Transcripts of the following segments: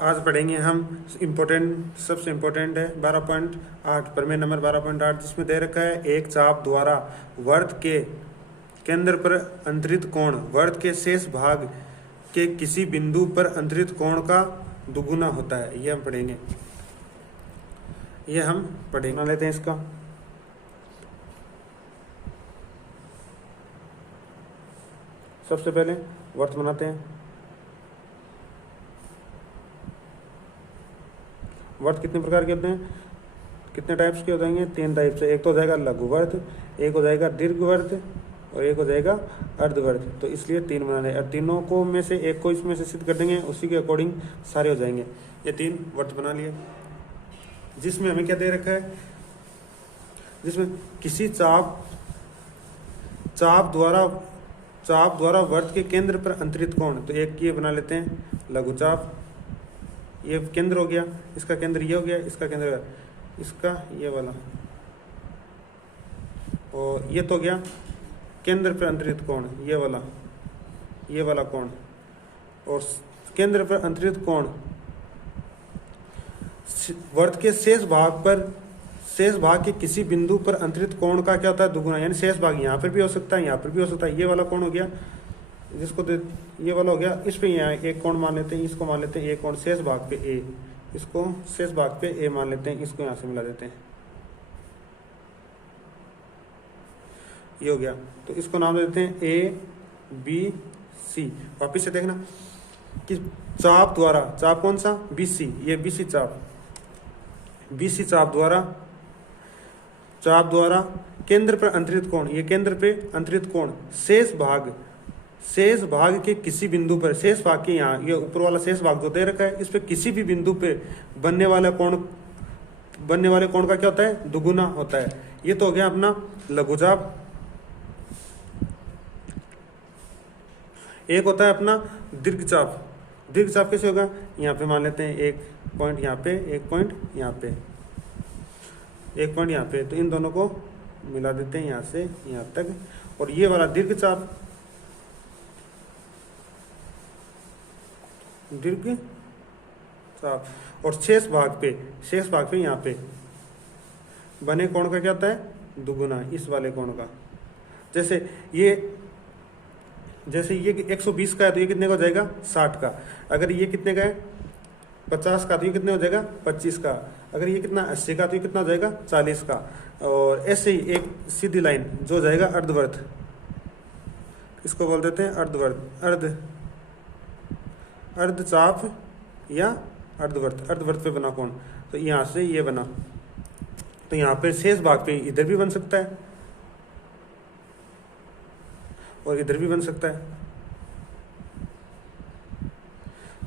आज पढ़ेंगे हम सबसे इम्पोर्टेंट है 12.8 प्रमेय नंबर 12.8, जिसमें दे रखा है एक चाप द्वारा वृत्त के केंद्र पर अंतरित कोण वृत्त के शेष भाग के किसी बिंदु पर अंतरित कोण का दुगुना होता है। ये हम पढ़ेंगे बना लेते हैं इसका। सबसे पहले वृत्त बनाते हैं। वृत्त कितने प्रकार के होते हैं, कितने टाइप्स के हो जाएंगे? 3 टाइप से। एक तो हो जाएगा लघु वृत्त, एक हो जाएगा दीर्घवृत्त और एक हो जाएगा अर्धवृत्त। तो इसलिए 3 बनाने और तीनों को में से एक को इसमें से सिद्ध कर देंगे, उसी के अकॉर्डिंग सारे हो जाएंगे। ये 3 वृत्त बना लिए, जिसमें हमें क्या दे रखा है, जिसमें किसी चाप द्वारा वृत्त के केंद्र पर अंतरित कोण। तो एक ये बना लेते हैं लघु चाप, ये केंद्र हो गया, इसका केंद्र ये हो गया, इसका केंद्र इसका ये वाला, और ये तो गया केंद्र पर अंतरित कोण, ये वाला कोण। और केंद्र पर अंतरित कोण वृत्त के शेष भाग के किसी बिंदु पर अंतरित कोण का क्या होता है? दुगुना। यानी शेष भाग यहाँ पर भी हो सकता है, यहाँ पर भी हो सकता है। ये वाला कोण हो गया, ये वाला हो गया, इस पे यहाँ एक कोण मान लेते हैं, इसको मान लेते हैं एक कोण शेष भाग पे ए, इसको शेष भाग पे ए मान लेते हैं, इसको यहाँ से मिला देते हैं, ये हो गया। तो इसको नाम देते हैं ए बी सी। वापिस से देखना कि चाप कौन सा? BC। ये BC चाप द्वारा केंद्र पर अंतरित कोण, ये केंद्र पे अंतरित कोण शेष भाग के किसी बिंदु पर, शेष भाग के यहाँ ये ऊपर वाला शेष भाग जो दे रखा है, इस पे किसी भी बिंदु पे बनने वाले कोण का क्या होता है? दुगुना होता है। ये तो हो गया अपना लघुचाप। एक होता है अपना दीर्घचाप। दीर्घचाप कैसे होगा? यहाँ पे मान लेते हैं एक पॉइंट यहाँ पे, एक पॉइंट यहाँ पे, एक पॉइंट यहाँ पे। तो इन दोनों को मिला देते हैं यहाँ से यहाँ तक। और ये वाला दीर्घचाप और शेष भाग पे यहाँ पे बने कोण का क्या होता है? दुगुना, इस वाले कोण का। जैसे ये 120 का है तो ये कितने का हो जाएगा? 60 का। अगर ये कितने का है? 50 का, तो ये कितने हो जाएगा? 25 का। अगर ये कितना 80 का, तो ये कितना हो जाएगा? 40 का। और ऐसे ही एक सीधी लाइन जो हो जाएगा अर्धवृत्त, इसको बोल देते हैं अर्धवृत्त, अर्धचाप या अर्धवृत्त पे बना कोण। तो यहाँ से ये बना, तो यहाँ पे शेष भाग पे इधर भी बन सकता है और इधर भी बन सकता है।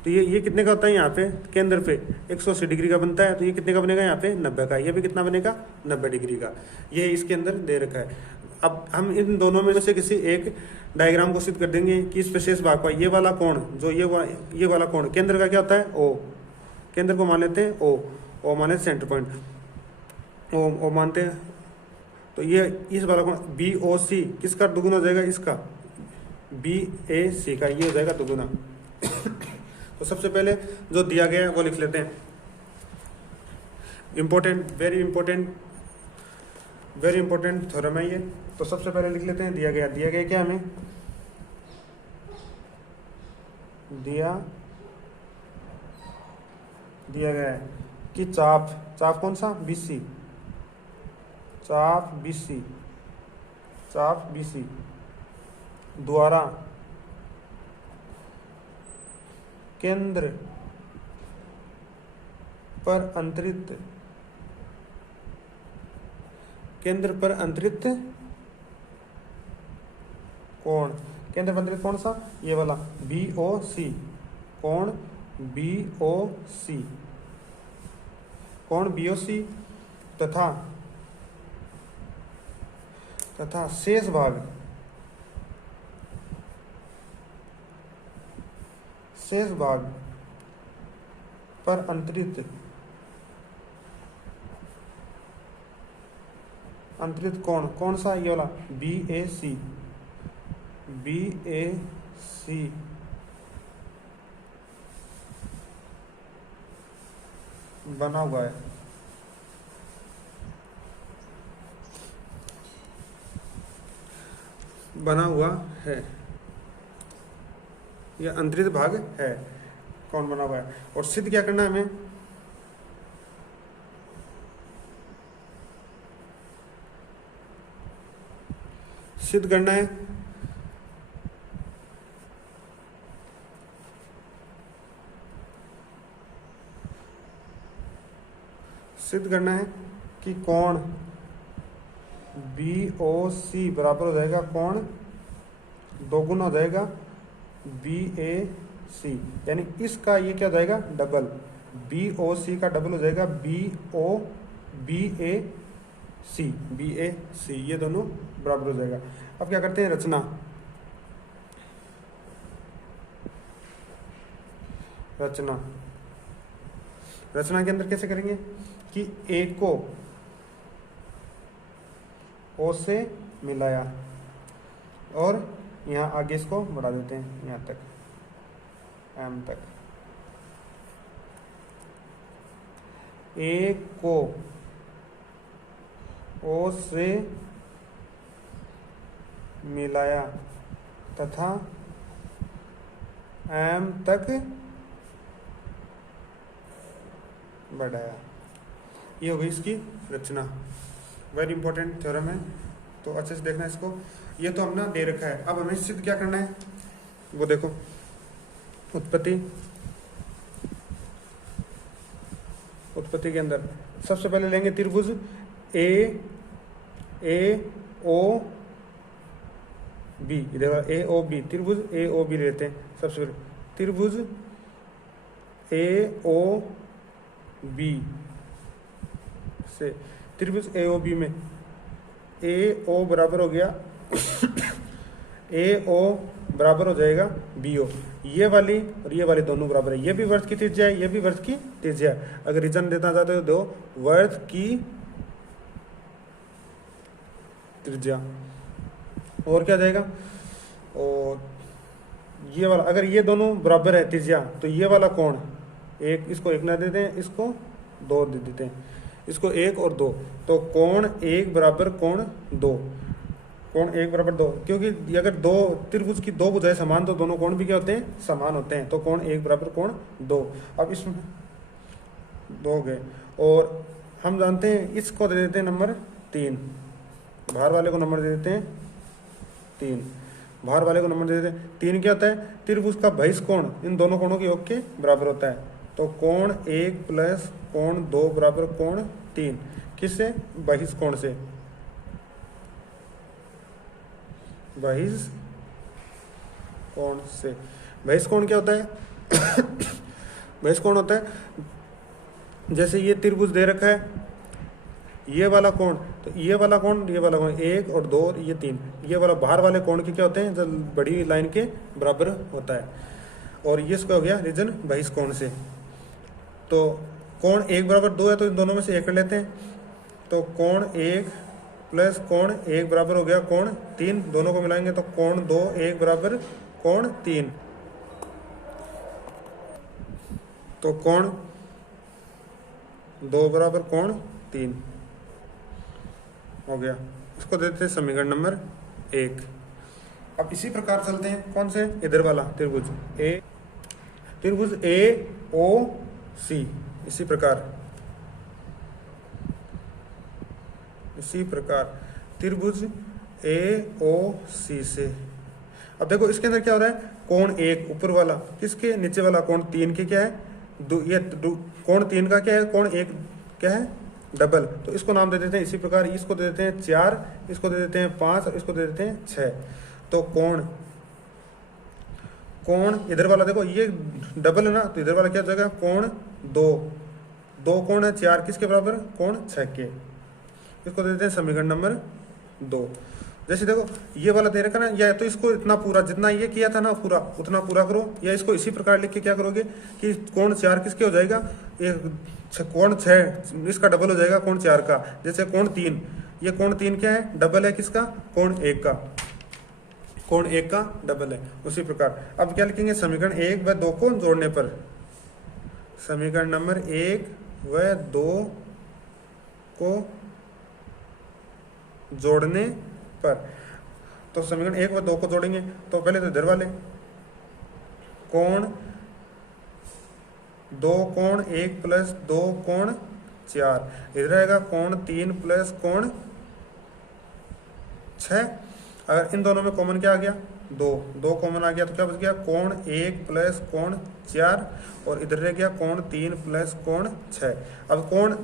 तो ये कितने का होता है? यहाँ पे केंद्र पे 180 डिग्री का बनता है, तो ये कितने का बनेगा? यहाँ पे 90 का। ये भी कितना बनेगा? 90 डिग्री का। ये इसके अंदर दे रखा है। अब हम इन दोनों में से किसी एक डायग्राम को सिद्ध कर देंगे कि इस पे शेष भाग का ये वाला कोण, जो ये वाला कोण केंद्र का क्या होता है? O। केंद्र को मान लेते हैं O माने सेंटर पॉइंट, O मानते हैं। तो ये इस वाला कोण BOC किसका दुगुना हो जाएगा? इसका BAC का, ये हो जाएगा दुगुना। तो सबसे पहले जो दिया गया है वो लिख लेते हैं। वेरी इंपॉर्टेंट थ्योरम है ये। तो सबसे पहले लिख लेते हैं दिया गया क्या हमें? दिया गया है कि चाप कौन सा? BC। चाप BC द्वारा केंद्र पर अंतरित कोण, केंद्र पर अंतरित कौन सा? ये वाला BOC, कोण BOC तथा शेष भाग पर अंतरित कोण कौन सा? ये वाला BAC बना हुआ है। बना हुआ है, यह अंतरित भाग है। कौन बना हुआ है? और सिद्ध क्या करना है हमें? सिद्ध करना है कि कोण BOC बराबर हो जाएगा कोण दोगुना हो जाएगा BAC, यानी इसका ये क्या हो जाएगा? डबल। BOC का डबल हो जाएगा BAC, ये दोनों बराबर हो जाएगा। अब क्या करते हैं? रचना के अंदर कैसे करेंगे कि A को O से मिलाया और यहाँ आगे इसको बढ़ा देते हैं यहाँ तक M तक। A को O से मिलाया तथा M तक बढ़ाया। ये हो गई इसकी रचना। वेरी इंपॉर्टेंट थ्योरम है, तो अच्छे से देखना इसको। ये तो हमने दे रखा है। अब हमें सिद्ध क्या करना है वो देखो। उत्पत्ति के अंदर सबसे पहले लेंगे त्रिभुज AOB, इधर AOB, त्रिभुज AOB लेते हैं। सबसे पहले त्रिभुज AOB से त्रिभुज AOB में AO बराबर हो गया AO बराबर हो जाएगा BO। ये वाली और ये वाली दोनों बराबर है। ये भी वृत्त की त्रिज्या है, ये भी वृत्त की त्रिज्या है। अगर रीजन देना चाहते हो दो वृत्त की त्रिज्या। और क्या जाएगा? और ये वाला, अगर ये दोनों बराबर है त्रिज्या, तो ये वाला कोण एक, इसको एक ना देते हैं, इसको दो दे देते हैं, इसको एक और दो, तो कोण एक बराबर कोण दो, कोण एक बराबर दो। क्योंकि अगर दो त्रिभुज की दो भुजाएं समान तो दोनों कोण भी क्या होते हैं? समान होते हैं। तो कोण एक बराबर कोण दो। अब इसमें दो हो गए और हम जानते हैं इसको दे देते हैं नंबर 3, बाहर वाले को नंबर दे देते हैं 3, बाहर वाले को नंबर दे देते हैं 3। क्या होता है? त्रिभुज का बहिष्कोण इन दोनों कोणों के योग के बराबर होता है। तो कोण 1 प्लस कोण 2 बराबर कोण 3। किससे? बहिष्कोण से। बहिष्कोण से। बहिष्कोण क्या होता है? बहिष्कोण होता है जैसे ये त्रिभुज दे रखा है, ये वाला कोण, तो ये वाला कोण 1 और 2 और ये 3, ये वाला बाहर वाले कोण के क्या होते हैं? जो बड़ी लाइन के बराबर होता है। और ये इसका हो गया रीजन बहिष्कोण से। तो कोण 1 बराबर 2 है, तो इन दोनों में से एक कर लेते हैं। तो कोण 1 प्लस कोण 1 बराबर हो गया कोण 3, दोनों को मिलाएंगे तो कोण 2 1 बराबर कोण 3। तो कोण 2 बराबर कोण 3 हो गया। इसको देते हैं समीकरण नंबर 1। अब इसी प्रकार चलते हैं कौन से? इधर वाला त्रिभुज AOC। इसी प्रकार त्रिभुज AOC से। अब देखो इसके अंदर क्या हो रहा है? कोण 1 ऊपर वाला किसके? नीचे वाला कोण 3 के क्या है? कोण 3 का क्या है? कोण 1 क्या है? डबल। तो इसको नाम दे देते हैं इसी प्रकार। इसको दे देते हैं 4, इसको दे देते हैं 5 और इसको दे देते हैं 6। तो कोण इधर वाला देखो ये डबल है ना, तो इधर वाला क्या हो जाएगा? कोण 2 कोण है 4 किसके बराबर? कोण 6 के। इसको दे देते हैं समीकरण नंबर 2। जैसे देखो ये वाला दे रखा ना, या तो इसको इतना पूरा जितना ये किया था ना पूरा उतना पूरा करो, या इसको इसी प्रकार लिख के क्या करोगे कि कोण 4 किसके हो जाएगा? कोण 6 इसका डबल हो जाएगा कोण 4 का। जैसे कोण 3, ये कोण 3 क्या है? डबल है किसका? कोण 1 का। कोण 1 का डबल है। उसी प्रकार अब क्या लिखेंगे? समीकरण 1 व 2 को जोड़ने पर, समीकरण नंबर 1 व 2 को जोड़ने पर। तो समीकरण 1 व 2 को जोड़ेंगे तो पहले तो इधर वाले कोण 2 कोण 1 प्लस 2 कोण 4, इधर रहेगा कोण 3 प्लस कोण 6। अगर इन दोनों में कॉमन क्या आ गया, 2 कॉमन आ गया तो क्या बच गया, कोण 1 प्लस कोण 4 और इधर रह गया कोण 3 प्लस कोण 6। अब कोण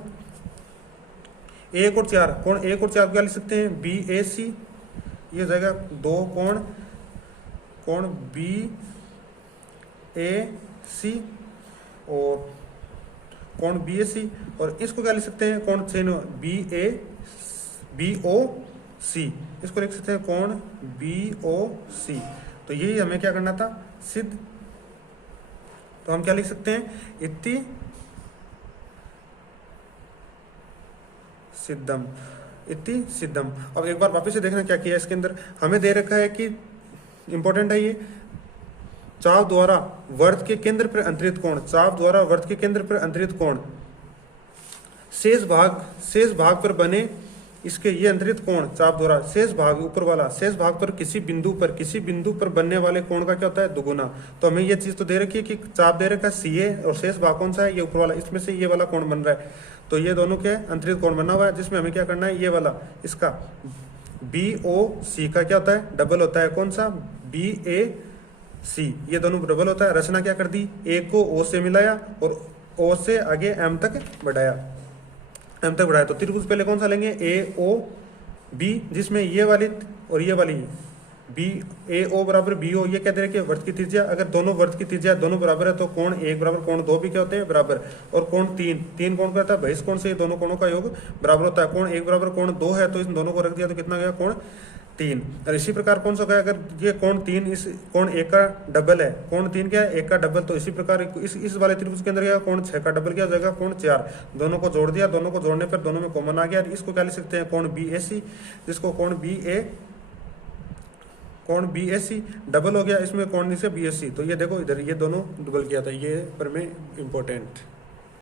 1 और 4, कोण 1 और 4 क्या लिख सकते हैं, BAC, ये हो जाएगा 2 कोण BAC और कोण BAC, और इसको क्या लिख सकते हैं, कोण BOC, इसको लिख सकते हैं कोण BOC। तो यही हमें क्या करना था, सिद्ध। तो हम क्या लिख सकते हैं, इति सिद्धम, इति सिद्धम। अब एक बार वापस से देखना क्या किया इसके अंदर, हमें दे रखा है कि इंपॉर्टेंट है ये, चाप द्वारा वर्त के केंद्र पर अंतरित कोण, चाप द्वारा वर्त के केंद्र पर अंतरित कोण, शेष भाग पर बने इसके ये अंतरित कोण, चाप द्वारा शेष भाग ऊपर वाला, शेष भाग पर किसी बिंदु पर बनने वाले कोण का क्या होता है, दुगुना। तो हमें ये चीज तो दे रखी है कि चाप दे रखा है CA और शेष भाग कौन सा है, ये ऊपर वाला, इसमें से ये वाला कोण बन रहा है। तो ये दोनों के अंतरित कोण बना हुआ है, जिसमें हमें क्या करना है, ये वाला इसका BOC का क्या होता है, डबल होता है, कौन सा, BAC, ये दोनों डबल होता है। रचना क्या कर दी, A को O से मिलाया और O से आगे M तक बढ़ाया, तो त्रिभुज पहले कौन सा लेंगे, AOB, जिसमें ये वाली और ये वाली AO बराबर BO, ये क्या दे रखे, वर्त की त्रिज्या। अगर दोनों वर्त की त्रिज्या दोनों बराबर है तो कोण 1 बराबर कोण 2 भी क्या होते हैं, बराबर। और कोण 3 कोण का होता है बहिष्ठ कोण से, ये दोनों कोणों का योग बराबर होता है। कोण 1 बराबर कोण 2 है तो इन दोनों को रख दिया तो कितना गया, कोण 3। और इसी प्रकार कौन सा गया, अगर ये कोण 3 इस कोण 1 का डबल है, कोण 3 क्या है, 1 का डबल, तो इसी प्रकार इस वाले त्रिभुज के अंदर क्या, कोण 6 का डबल क्या हो जाएगा, कोण 4। दोनों को जोड़ दिया, दोनों को जोड़ने पर दोनों में कॉमन आ गया। इसको क्या लिख सकते हैं, कोण BAC, जिसको कोण BAC डबल हो गया, इसमें कोण से BAC। तो ये देखो इधर ये दोनों डबल किया था, ये पर में इम्पोर्टेंट।